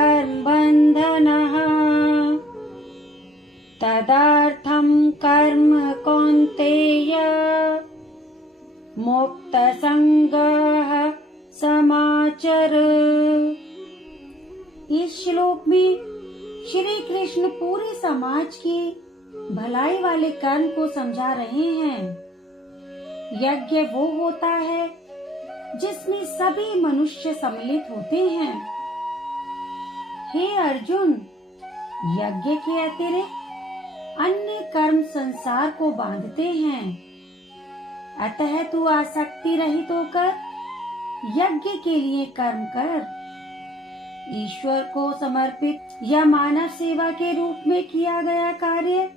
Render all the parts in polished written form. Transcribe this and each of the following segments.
कर्म बन्धनः तदर्थं कर्म कौन्तेय मुक्तसंगः समाचर। इस श्लोक में श्री कृष्ण पूरे समाज की भलाई वाले कर्म को समझा रहे हैं। यज्ञ वो होता है जिसमें सभी मनुष्य सम्मिलित होते हैं। हे अर्जुन, यज्ञ के अतिरिक्त अन्य कर्म संसार को बांधते हैं, अतः तू आसक्ति रहित होकर यज्ञ के लिए कर्म कर। ईश्वर को समर्पित या मानव सेवा के रूप में किया गया कार्य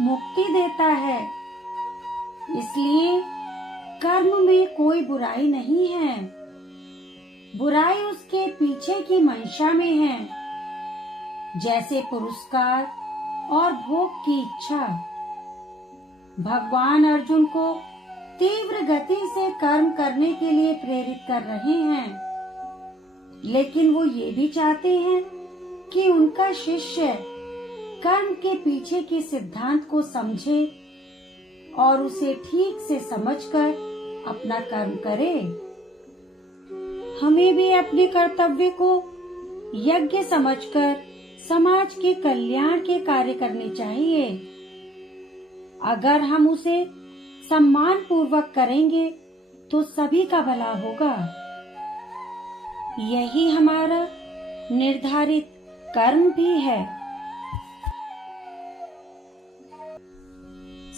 मुक्ति देता है, इसलिए कर्म में कोई बुराई नहीं है। बुराई उसके पीछे की मंशा में है, जैसे पुरस्कार और भोग की इच्छा। भगवान अर्जुन को तीव्र गति से कर्म करने के लिए प्रेरित कर रहे हैं, लेकिन वो ये भी चाहते हैं कि उनका शिष्य कर्म के पीछे के सिद्धांत को समझे और उसे ठीक से समझकर अपना कर्म करे। हमें भी अपने कर्तव्य को यज्ञ समझकर समाज के कल्याण के कार्य करने चाहिए। अगर हम उसे सम्मान पूर्वक करेंगे तो सभी का भला होगा। यही हमारा निर्धारित कर्म भी है।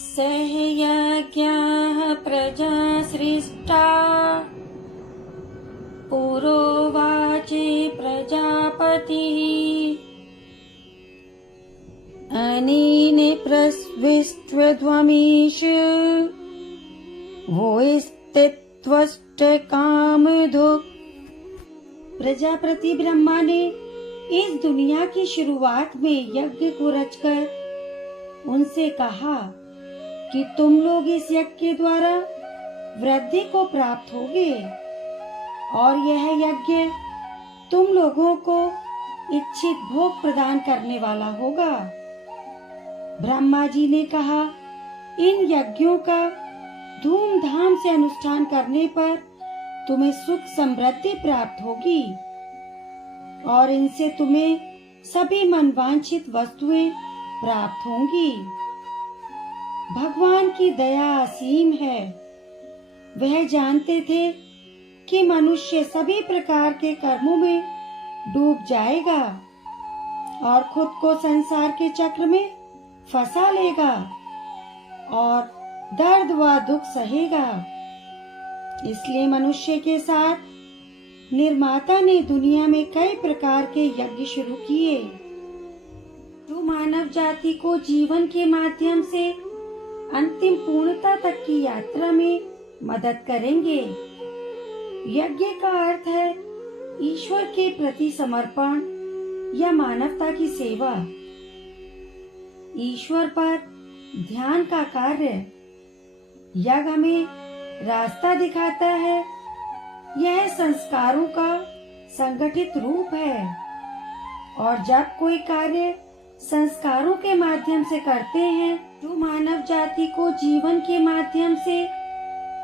सहयज्ञाः प्रजा सृष्टा पुरोवाचे प्रजापतिः अनेन प्रस्विष्ट्वमीश वोस्तित्वश्च कामधुक्। प्रजापति ब्रह्मा ने इस दुनिया की शुरुआत में यज्ञ को रचकर उनसे कहा कि तुम लोग इस यज्ञ के द्वारा वृद्धि को प्राप्त होगे और यह यज्ञ तुम लोगों को इच्छित भोग प्रदान करने वाला होगा। ब्रह्मा जी ने कहा, इन यज्ञों का धूमधाम से अनुष्ठान करने पर तुम्हें सुख समृद्धि प्राप्त होगी और इनसे तुम्हें सभी मनवांछित वस्तुएं प्राप्त होंगी। भगवान की दया असीम है। वह जानते थे कि मनुष्य सभी प्रकार के कर्मों में डूब जाएगा और खुद को संसार के चक्र में फंसा लेगा और दर्द व दुख सहेगा। इसलिए मनुष्य के साथ निर्माता ने दुनिया में कई प्रकार के यज्ञ शुरू किए, जो मानव जाति को जीवन के माध्यम से अंतिम पूर्णता तक की यात्रा में मदद करेंगे। यज्ञ का अर्थ है ईश्वर के प्रति समर्पण या मानवता की सेवा। ईश्वर पर ध्यान का कार्य। यज्ञ हमें रास्ता दिखाता है। यह संस्कारों का संगठित रूप है और जब कोई कार्य संस्कारों के माध्यम से करते हैं, जो मानव जाति को जीवन के माध्यम से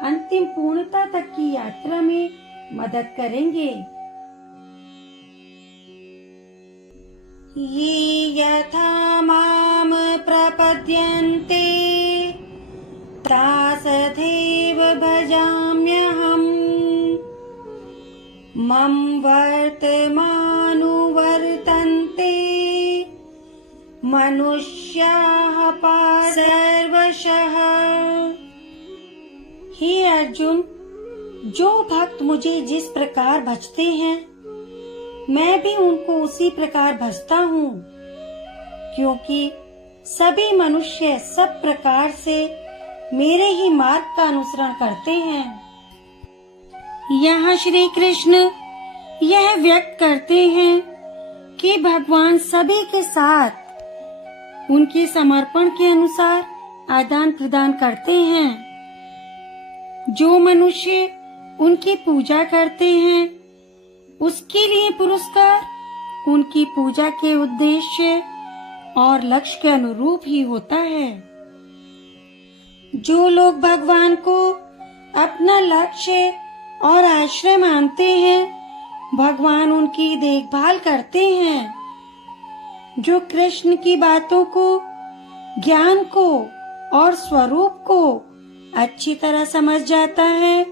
अंतिम पूर्णता तक की यात्रा में मदद करेंगे। ये यथा माम प्रपद्यन्ते तासथैव भजाम्यहम् मम वर्तमानुवर्तन्ते मनुष्याः पार्थ सर्वशः। हे अर्जुन, जो भक्त मुझे जिस प्रकार भजते हैं, मैं भी उनको उसी प्रकार भजता हूँ, क्योंकि सभी मनुष्य सब प्रकार से मेरे ही मार्ग का अनुसरण करते हैं। यहाँ श्री कृष्ण यह व्यक्त करते हैं कि भगवान सभी के साथ उनके समर्पण के अनुसार आदान प्रदान करते हैं। जो मनुष्य उनकी पूजा करते हैं, उसके लिए पुरस्कार उनकी पूजा के उद्देश्य और लक्ष्य के अनुरूप ही होता है। जो लोग भगवान को अपना लक्ष्य और आश्रय मानते हैं, भगवान उनकी देखभाल करते हैं। जो कृष्ण की बातों को, ज्ञान को और स्वरूप को अच्छी तरह समझ जाता है,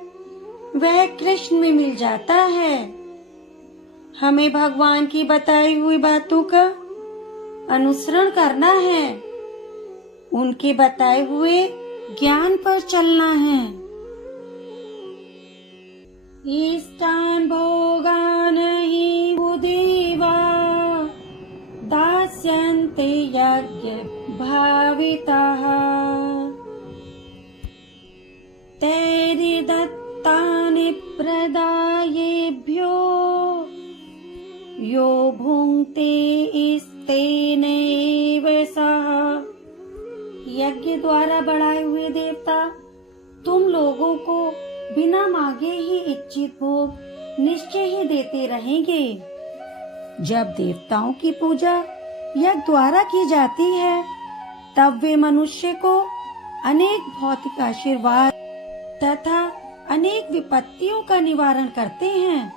वह कृष्ण में मिल जाता है। हमें भगवान की बताई हुई बातों का अनुसरण करना है, उनके बताए हुए ज्ञान पर चलना है। इष्टान् भोगान् हि बुद्धिवा दास्यन्ते यज्ञ भाविताः तैर्दत्तानि प्रदायेभ्यो यो भुङ्क्ते इस्तेनैव सः। यज्ञ द्वारा बढ़ाए हुए देवता तुम लोगों को बिना मांगे ही इच्छित भोग निश्चय ही देते रहेंगे। जब देवताओं की पूजा यज्ञ द्वारा की जाती है, तब वे मनुष्य को अनेक भौतिक आशीर्वाद तथा अनेक विपत्तियों का निवारण करते हैं।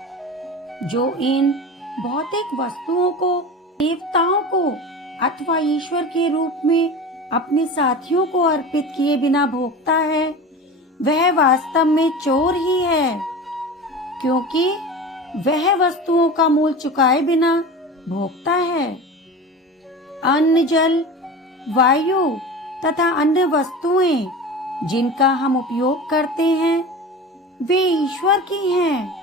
जो इन भौतिक वस्तुओं को देवताओं को अथवा ईश्वर के रूप में अपने साथियों को अर्पित किए बिना भोगता है, वह वास्तव में चोर ही है, क्योंकि वह वस्तुओं का मूल चुकाए बिना भोगता है। अन्न, जल, वायु तथा अन्य वस्तुएं जिनका हम उपयोग करते हैं, वे ईश्वर की हैं।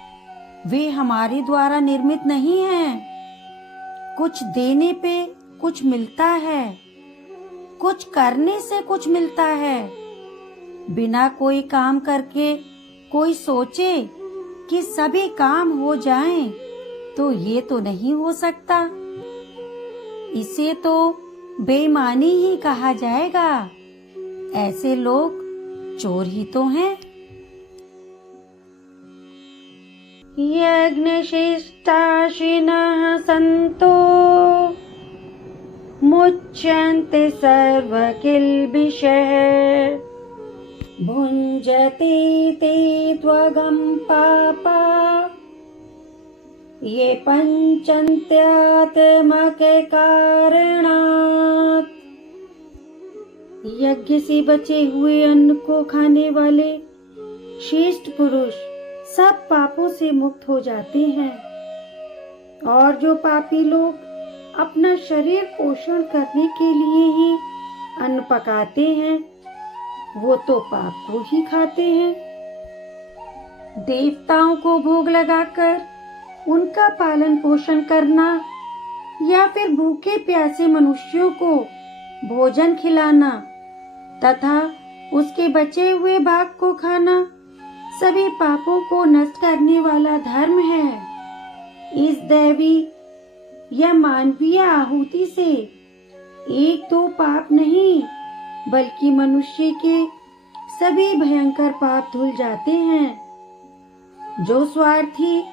वे हमारे द्वारा निर्मित नहीं हैं। कुछ देने पे कुछ मिलता है, कुछ करने से कुछ मिलता है। बिना कोई काम करके कोई सोचे कि सभी काम हो जाएं, तो ये तो नहीं हो सकता। इसे तो बेईमानी ही कहा जाएगा। ऐसे लोग चोर ही तो हैं। यज्ञशिष्टाशिनः सन्तो मुच्यन्ते सर्वकिल्बिषः भुञ्जते ते त्वगं पापा ये पञ्चन्त्यात्मके कारणात्। यज्ञ से बचे हुए अन्न को खाने वाले श्रेष्ठ पुरुष सब पापों से मुक्त हो जाते हैं, और जो पापी लोग अपना शरीर पोषण करने के लिए ही अन्न पकाते हैं, वो तो पाप को ही खाते हैं। देवताओं को भोग लगाकर उनका पालन पोषण करना या फिर भूखे प्यासे मनुष्यों को भोजन खिलाना तथा उसके बचे हुए भाग को खाना सभी पापों को नष्ट करने वाला धर्म है। इस दैवी या मानवीय आहुति से एक दो पाप नहीं, बल्कि मनुष्य के सभी भयंकर पाप धुल जाते हैं। जो स्वार्थी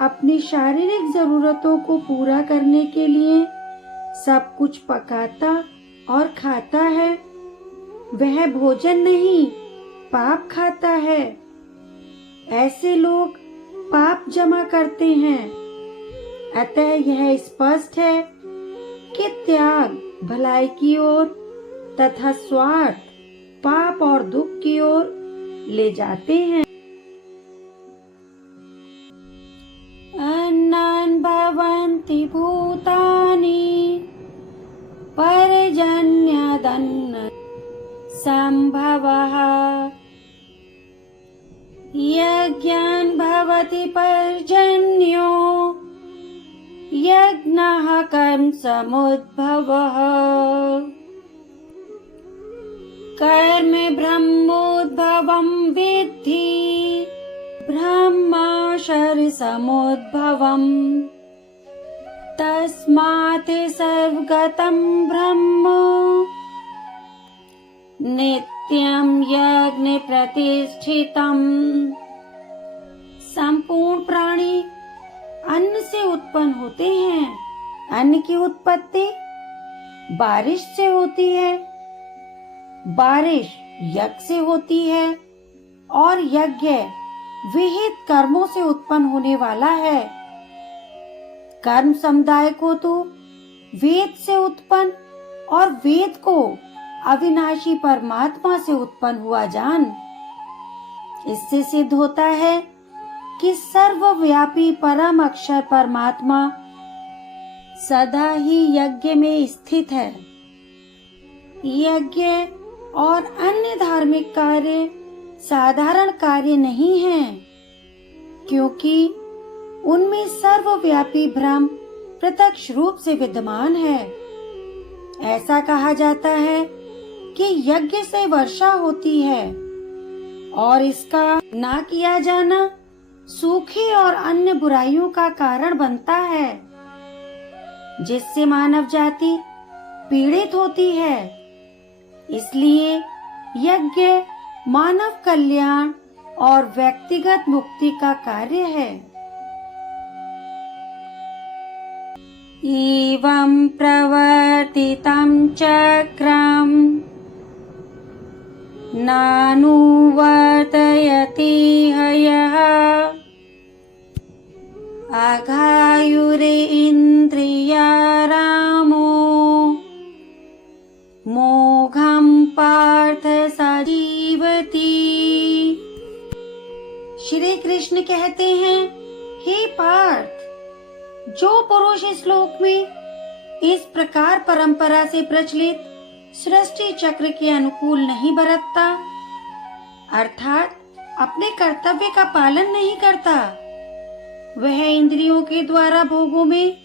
अपनी शारीरिक जरूरतों को पूरा करने के लिए सब कुछ पकाता और खाता है, वह भोजन नहीं पाप खाता है। ऐसे लोग पाप जमा करते हैं। अतः यह स्पष्ट है कि त्याग भलाई की ओर तथा स्वार्थ पाप और दुख की ओर ले जाते हैं। अन्नान् भवन्ति भूतानि पर्जन्यदन्न संभवः यज्ञान् भवति पर्जन्यो यज्ञः कर्म समुद्भवः कर्म ब्रह्मोद्भवं विद्धि ब्रह्माशर समुद्भवम् तस्मात् सर्वगतं ब्रह्म नित्यं यज्ञ प्रतिष्ठितम्। संपूर्ण प्राणी अन्न से उत्पन्न होते हैं अन्न की उत्पत्ति बारिश से होती है, बारिश यज्ञ से होती है और यज्ञ विहित कर्मों से उत्पन्न होने वाला है। कर्म समुदाय को तो वेद से उत्पन्न और वेद को अविनाशी परमात्मा से उत्पन्न हुआ जान। इससे सिद्ध होता है कि सर्वव्यापी परम अक्षर परमात्मा सदा ही यज्ञ में स्थित है। यज्ञ और अन्य धार्मिक कार्य साधारण कार्य नहीं हैं, क्योंकि उनमें सर्वव्यापी ब्रह्म प्रत्यक्ष रूप से विद्यमान है। ऐसा कहा जाता है कि यज्ञ से वर्षा होती है और इसका ना किया जाना सूखे और अन्य बुराइयों का कारण बनता है, जिससे मानव जाति पीड़ित होती है। इसलिए यज्ञ मानव कल्याण और व्यक्तिगत मुक्ति का कार्य है। एवं प्रवर्तितं चक्रम् नानुवर्तयति हयः अघायुरेन्द्रिया रामो मोघं पार्थ सजीवति। श्री कृष्ण कहते हैं, हे पार्थ, जो पुरुष इस लोक में इस प्रकार परंपरा से प्रचलित सृष्टि चक्र के अनुकूल नहीं बरतता, अर्थात अपने कर्तव्य का पालन नहीं करता, वह इंद्रियों के द्वारा भोगों में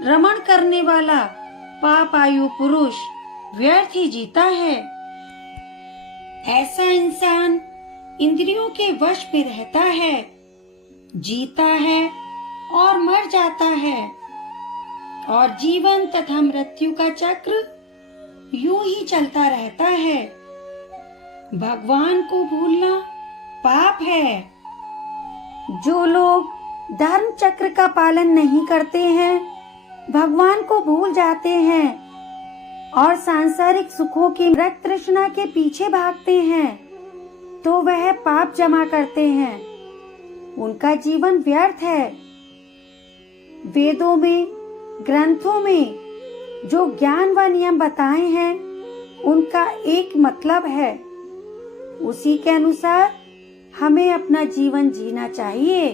रमण करने वाला पापायु पुरुष व्यर्थ ही जीता है। ऐसा इंसान इंद्रियों के वश में रहता है, जीता है और मर जाता है, और जीवन तथा मृत्यु का चक्र यूं ही चलता रहता है। भगवान को भूलना पाप है। जो लोग धर्म चक्र का पालन नहीं करते हैं, भगवान को भूल जाते हैं और सांसारिक सुखों की मृग तृष्णा के पीछे भागते हैं, तो वह पाप जमा करते हैं। उनका जीवन व्यर्थ है। वेदों में, ग्रंथों में जो ज्ञान व नियम बताए हैं, उनका एक मतलब है। उसी के अनुसार हमें अपना जीवन जीना चाहिए।